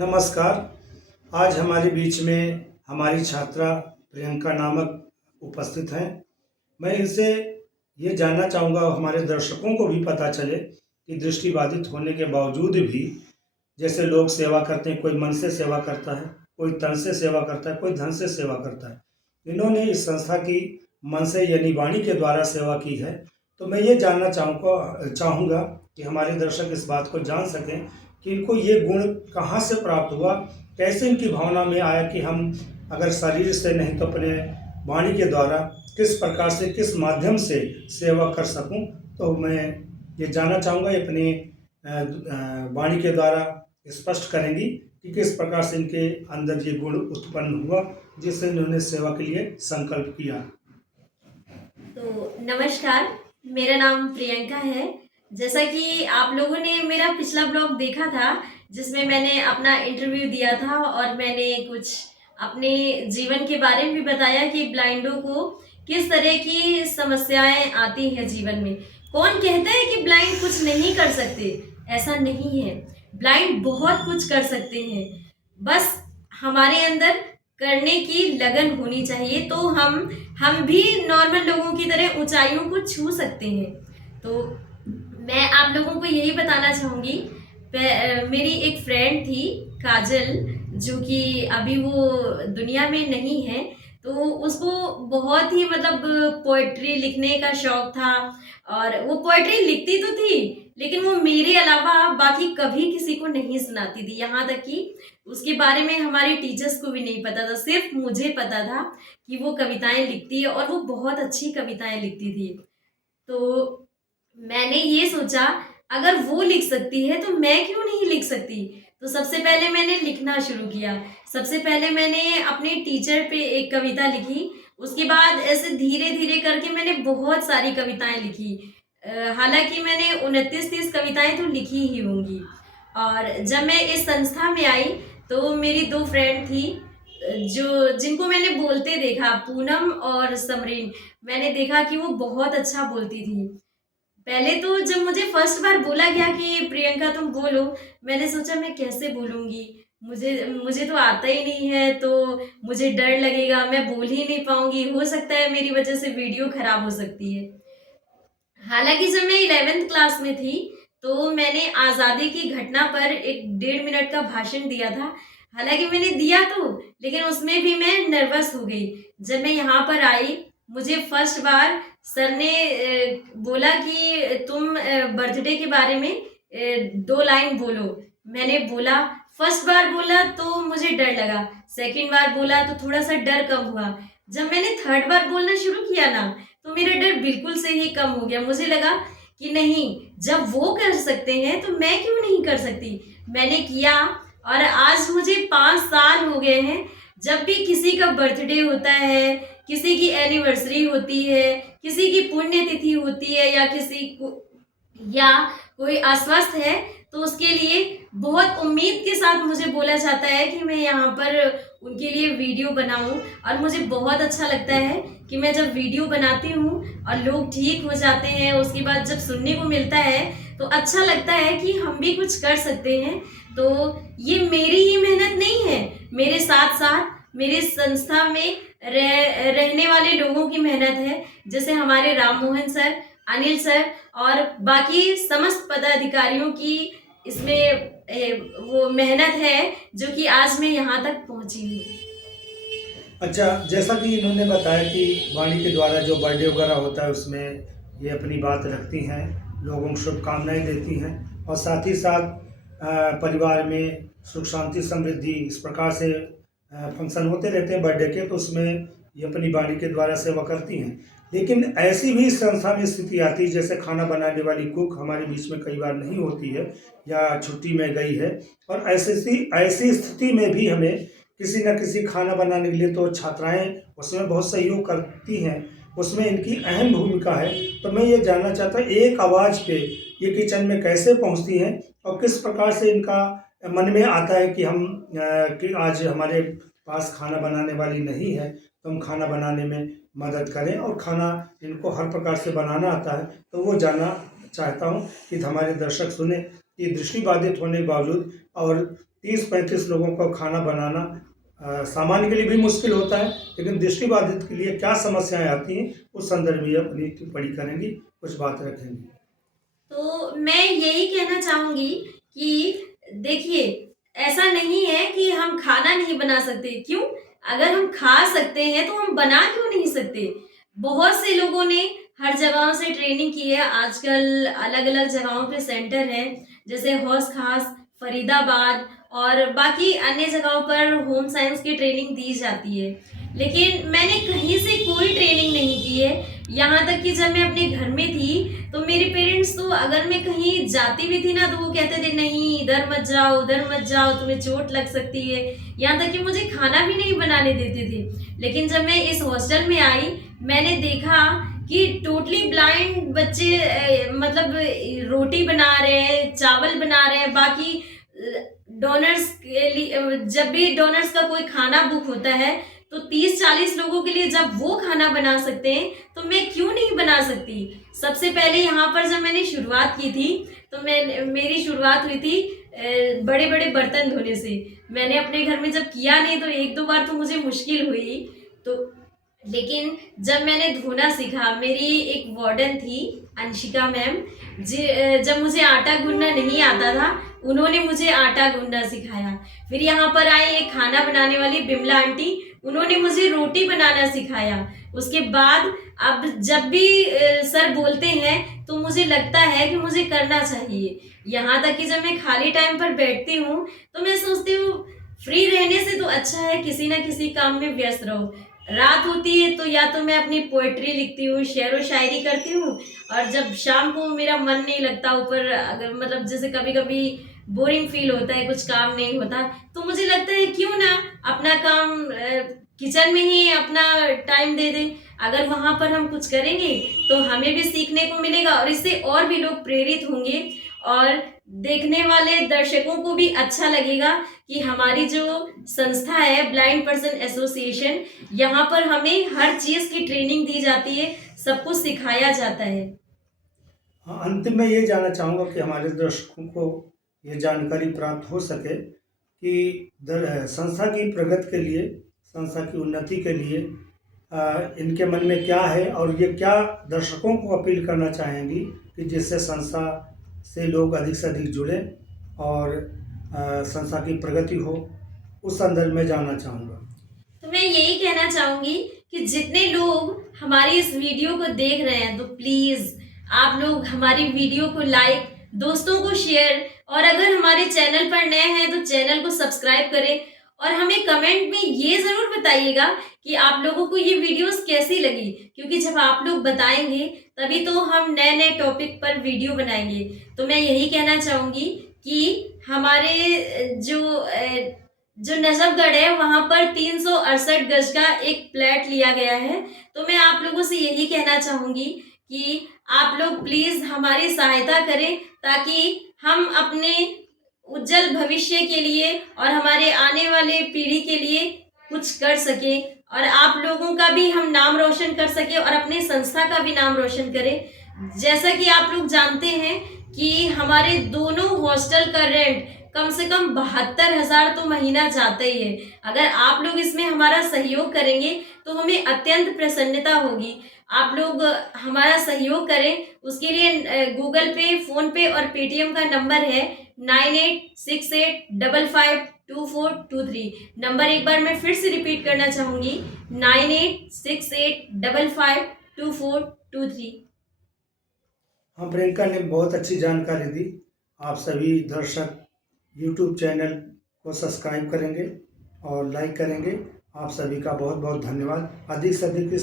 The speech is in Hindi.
नमस्कार। आज हमारे बीच में हमारी छात्रा प्रियंका नामक उपस्थित हैं। मैं इनसे ये जानना चाहूँगा, हमारे दर्शकों को भी पता चले कि दृष्टिबाधित होने के बावजूद भी जैसे लोग सेवा करते हैं, कोई मन से सेवा करता है, कोई तन से सेवा करता है, कोई धन से सेवा करता है। इन्होंने इस संस्था की मन से यानी वाणी के द्वारा सेवा की है। तो मैं ये जानना चाहूँगा कि हमारे दर्शक इस बात को जान सकें कि इनको ये गुण कहाँ से प्राप्त हुआ, कैसे इनकी भावना में आया कि हम अगर शरीर से नहीं तो अपने वाणी के द्वारा किस प्रकार से, किस माध्यम से सेवा कर सकूं। तो मैं ये जानना चाहूँगा, ये अपनी वाणी के द्वारा स्पष्ट करेंगी कि किस प्रकार से इनके अंदर ये गुण उत्पन्न हुआ जिससे इन्होंने सेवा के लिए संकल्प किया। तो नमस्कार, मेरा नाम प्रियंका है। जैसा कि आप लोगों ने मेरा पिछला ब्लॉग देखा था जिसमें मैंने अपना इंटरव्यू दिया था और मैंने कुछ अपने जीवन के बारे में भी बताया कि ब्लाइंडों को किस तरह की समस्याएं आती हैं जीवन में। कौन कहता है कि ब्लाइंड कुछ नहीं कर सकते? ऐसा नहीं है, ब्लाइंड बहुत कुछ कर सकते हैं। बस हमारे अंदर करने की लगन होनी चाहिए, तो हम भी नॉर्मल लोगों की तरह ऊंचाइयों को छू सकते हैं। तो मैं आप लोगों को यही बताना चाहूँगी। मेरी एक फ्रेंड थी काजल, जो कि अभी वो दुनिया में नहीं है। तो उसको बहुत ही पोएट्री लिखने का शौक था और वो पोएट्री लिखती तो थी, लेकिन वो मेरे अलावा बाकी कभी किसी को नहीं सुनाती थी। यहाँ तक कि उसके बारे में हमारे टीचर्स को भी नहीं पता था, सिर्फ मुझे पता था कि वो कविताएं लिखती है और वो बहुत अच्छी कविताएं लिखती थी। तो मैंने ये सोचा, अगर वो लिख सकती है तो मैं क्यों नहीं लिख सकती। तो सबसे पहले मैंने लिखना शुरू किया। सबसे पहले मैंने अपने टीचर पे एक कविता लिखी। उसके बाद ऐसे धीरे धीरे करके मैंने बहुत सारी कविताएं लिखी। हालांकि मैंने 29-30 कविताएं तो लिखी ही होंगी। और जब मैं इस संस्था में आई तो मेरी 2 फ्रेंड थी जिनको मैंने बोलते देखा, पूनम और समरीन। मैंने देखा कि वो बहुत अच्छा बोलती थी। पहले तो जब मुझे फर्स्ट बार बोला गया कि प्रियंका तुम बोलो, मैंने सोचा मैं कैसे बोलूँगी, मुझे मुझे तो आता ही नहीं है, तो मुझे डर लगेगा, मैं बोल ही नहीं पाऊंगी, हो सकता है मेरी वजह से वीडियो खराब हो सकती है। हालांकि जब मैं 11th क्लास में थी तो मैंने आज़ादी की घटना पर एक 1.5 मिनट का भाषण दिया था। हालांकि मैंने दिया तो, लेकिन उसमें भी मैं नर्वस हो गई। जब मैं यहाँ पर आई, मुझे फर्स्ट बार सर ने बोला कि तुम बर्थडे के बारे में 2 लाइन बोलो। मैंने बोला, फर्स्ट बार बोला तो मुझे डर लगा, सेकंड बार बोला तो थोड़ा सा डर कम हुआ। जब मैंने थर्ड बार बोलना शुरू किया ना, तो मेरा डर बिल्कुल से ही कम हो गया। मुझे लगा कि नहीं, जब वो कर सकते हैं तो मैं क्यों नहीं कर सकती। मैंने किया और आज मुझे 5 साल हो गए हैं। जब भी किसी का बर्थडे होता है, किसी की एनिवर्सरी होती है, किसी की पुण्यतिथि होती है, या कोई अस्वस्थ है, तो उसके लिए बहुत उम्मीद के साथ मुझे बोला जाता है कि मैं यहाँ पर उनके लिए वीडियो बनाऊं। और मुझे बहुत अच्छा लगता है कि मैं जब वीडियो बनाती हूँ और लोग ठीक हो जाते हैं, उसके बाद जब सुनने को मिलता है तो अच्छा लगता है कि हम भी कुछ कर सकते हैं। तो ये मेरी ही मेहनत नहीं है, मेरे साथ साथ मेरे संस्था में रहने वाले लोगों की मेहनत है। जैसे हमारे राम मोहन सर, अनिल सर और बाकी समस्त पदाधिकारियों की इसमें वो मेहनत है, जो कि आज मैं यहाँ तक पहुँची हूँ। अच्छा, जैसा कि इन्होंने बताया कि वाणी के द्वारा जो बर्थडे वगैरह होता है उसमें ये अपनी बात रखती हैं, लोगों को शुभकामनाएं देती हैं और साथ ही साथ परिवार में सुख शांति समृद्धि इस प्रकार से फंक्शन होते रहते हैं बर्थडे के, तो उसमें ये अपनी वाणी के द्वारा सेवा करती हैं। लेकिन ऐसी भी संस्था में स्थिति आती है, जैसे खाना बनाने वाली कुक हमारे बीच में कई बार नहीं होती है या छुट्टी में गई है, और ऐसी स्थिति में भी हमें किसी न किसी खाना बनाने के लिए तो छात्राएं उसमें बहुत सहयोग करती हैं, उसमें इनकी अहम भूमिका है। तो मैं ये जानना चाहता हूँ, एक आवाज़ पे ये किचन में कैसे पहुँचती हैं और किस प्रकार से इनका मन में आता है कि कि आज हमारे पास खाना बनाने वाली नहीं है तो हम खाना बनाने में मदद करें, और खाना इनको हर प्रकार से बनाना आता है। तो वो जानना चाहता हूँ कि हमारे दर्शक सुने कि दृष्टिबाधित होने के बावजूद और 30-35 लोगों का खाना बनाना सामान्य के लिए भी मुश्किल होता है, लेकिन दृष्टिबाधित के लिए क्या समस्याएं आती हैं उस संदर्भ में अपनी टिप्पणी करेंगी, कुछ बात रखेंगी। तो मैं यही कहना चाहूँगी कि देखिए, ऐसा नहीं है कि हम खाना नहीं बना सकते। क्यों? अगर हम खा सकते हैं तो हम बना क्यों नहीं सकते? बहुत से लोगों ने हर जगहों से ट्रेनिंग की है। आजकल अलग-अलग जगहों पे सेंटर हैं, जैसे हौस खास, फरीदाबाद और बाकी अन्य जगहों पर होम साइंस की ट्रेनिंग दी जाती है। लेकिन मैंने कहीं से कोई ट्रेनिंग नहीं की है। यहाँ तक कि जब मैं अपने घर में थी, तो मेरे पेरेंट्स तो अगर मैं कहीं जाती भी थी ना, तो वो कहते थे नहीं इधर मत जाओ, उधर मत जाओ, तुम्हें चोट लग सकती है। यहाँ तक कि मुझे खाना भी नहीं बनाने देते थे। लेकिन जब मैं इस हॉस्टल में आई, मैंने देखा कि टोटली ब्लाइंड बच्चे मतलब रोटी बना रहे हैं, चावल बना रहे हैं। बाकी डोनर्स के लिए जब भी डोनर्स का कोई खाना बुक होता है, तो 30-40 लोगों के लिए जब वो खाना बना सकते हैं, तो मैं क्यों नहीं बना सकती? सबसे पहले यहाँ पर जब मैंने शुरुआत की थी, तो मेरी शुरुआत हुई थी बड़े-बड़े बर्तन धोने से। मैंने अपने घर में जब किया नहीं, तो 1-2 बार तो मुझे मुश्किल हुई। तो लेकिन जब मैंने धोना सीखा, मेरी एक वार्डन थी अंशिका मैम, जब मुझे आटा गूंदना नहीं आता था, उन्होंने मुझे आटा गूंदना सिखाया। फिर यहाँ पर आई एक खाना बनाने वाली बिमला आंटी, उन्होंने मुझे रोटी बनाना सिखाया। उसके बाद अब जब भी सर बोलते हैं, तो मुझे लगता है कि मुझे करना चाहिए। यहाँ तक कि जब मैं खाली टाइम पर बैठती हूँ, तो मैं सोचती हूँ फ्री रहने से तो अच्छा है किसी ना किसी काम में व्यस्त रहो। रात होती है तो या तो मैं अपनी पोएट्री लिखती हूँ, शेर व शायरी करती हूँ, और जब शाम को मेरा मन नहीं लगता, ऊपर अगर मतलब जैसे कभी कभी बोरिंग फील होता है, कुछ काम नहीं होता, तो मुझे लगता है क्यों ना अपना काम किचन में ही अपना टाइम दे दें। अगर वहाँ पर हम कुछ करेंगे तो हमें भी सीखने को मिलेगा, और इससे और भी लोग प्रेरित होंगे, और देखने वाले दर्शकों को भी अच्छा लगेगा कि हमारी जो संस्था है ब्लाइंड पर्सन एसोसिएशन, यहाँ पर हमें हर चीज़ की ट्रेनिंग दी जाती है, सब कुछ सिखाया जाता है। हाँ, अंतिम में ये जानना चाहूँगा कि हमारे दर्शकों को ये जानकारी प्राप्त हो सके कि संस्था की प्रगति के लिए, संस्था की उन्नति के लिए इनके मन में क्या है, और ये क्या दर्शकों को अपील करना चाहेंगी कि जिससे संस्था से लोग अधिक से अधिक जुड़े और संस्था की प्रगति हो, उस संदर्भ में जानना चाहूँगा। तो मैं यही कहना चाहूँगी कि जितने लोग हमारी इस वीडियो को देख रहे हैं, तो प्लीज़ आप लोग हमारी वीडियो को लाइक, दोस्तों को शेयर, और अगर हमारे चैनल पर नए हैं तो चैनल को सब्सक्राइब करें, और हमें कमेंट में ये ज़रूर बताइएगा कि आप लोगों को ये वीडियोस कैसी लगी, क्योंकि जब आप लोग बताएंगे तभी तो हम नए नए टॉपिक पर वीडियो बनाएंगे। तो मैं यही कहना चाहूँगी कि हमारे जो नजफगढ़ है, वहाँ पर 368 गज का एक फ्लैट लिया गया है। तो मैं आप लोगों से यही कहना चाहूँगी कि आप लोग प्लीज़ हमारी सहायता करें, ताकि हम अपने उज्जवल भविष्य के लिए और हमारे आने वाले पीढ़ी के लिए कुछ कर सकें, और आप लोगों का भी हम नाम रोशन कर सकें, और अपने संस्था का भी नाम रोशन करें। जैसा कि आप लोग जानते हैं कि हमारे दोनों हॉस्टल का रेंट कम से कम 72,000 तो महीना जाता ही है। अगर आप लोग इसमें हमारा सहयोग करेंगे तो हमें अत्यंत प्रसन्नता होगी। आप लोग हमारा सहयोग करें, उसके लिए गूगल पे, फ़ोन पे और पेटीएम का नंबर है 9868552423। नंबर एक बार मैं फिर से रिपीट करना चाहूँगी, 9868552423। हाँ, प्रियंका ने बहुत अच्छी जानकारी दी। आप सभी दर्शक YouTube चैनल को सब्सक्राइब करेंगे और लाइक करेंगे। आप सभी का बहुत बहुत धन्यवाद। अधिक से अधिक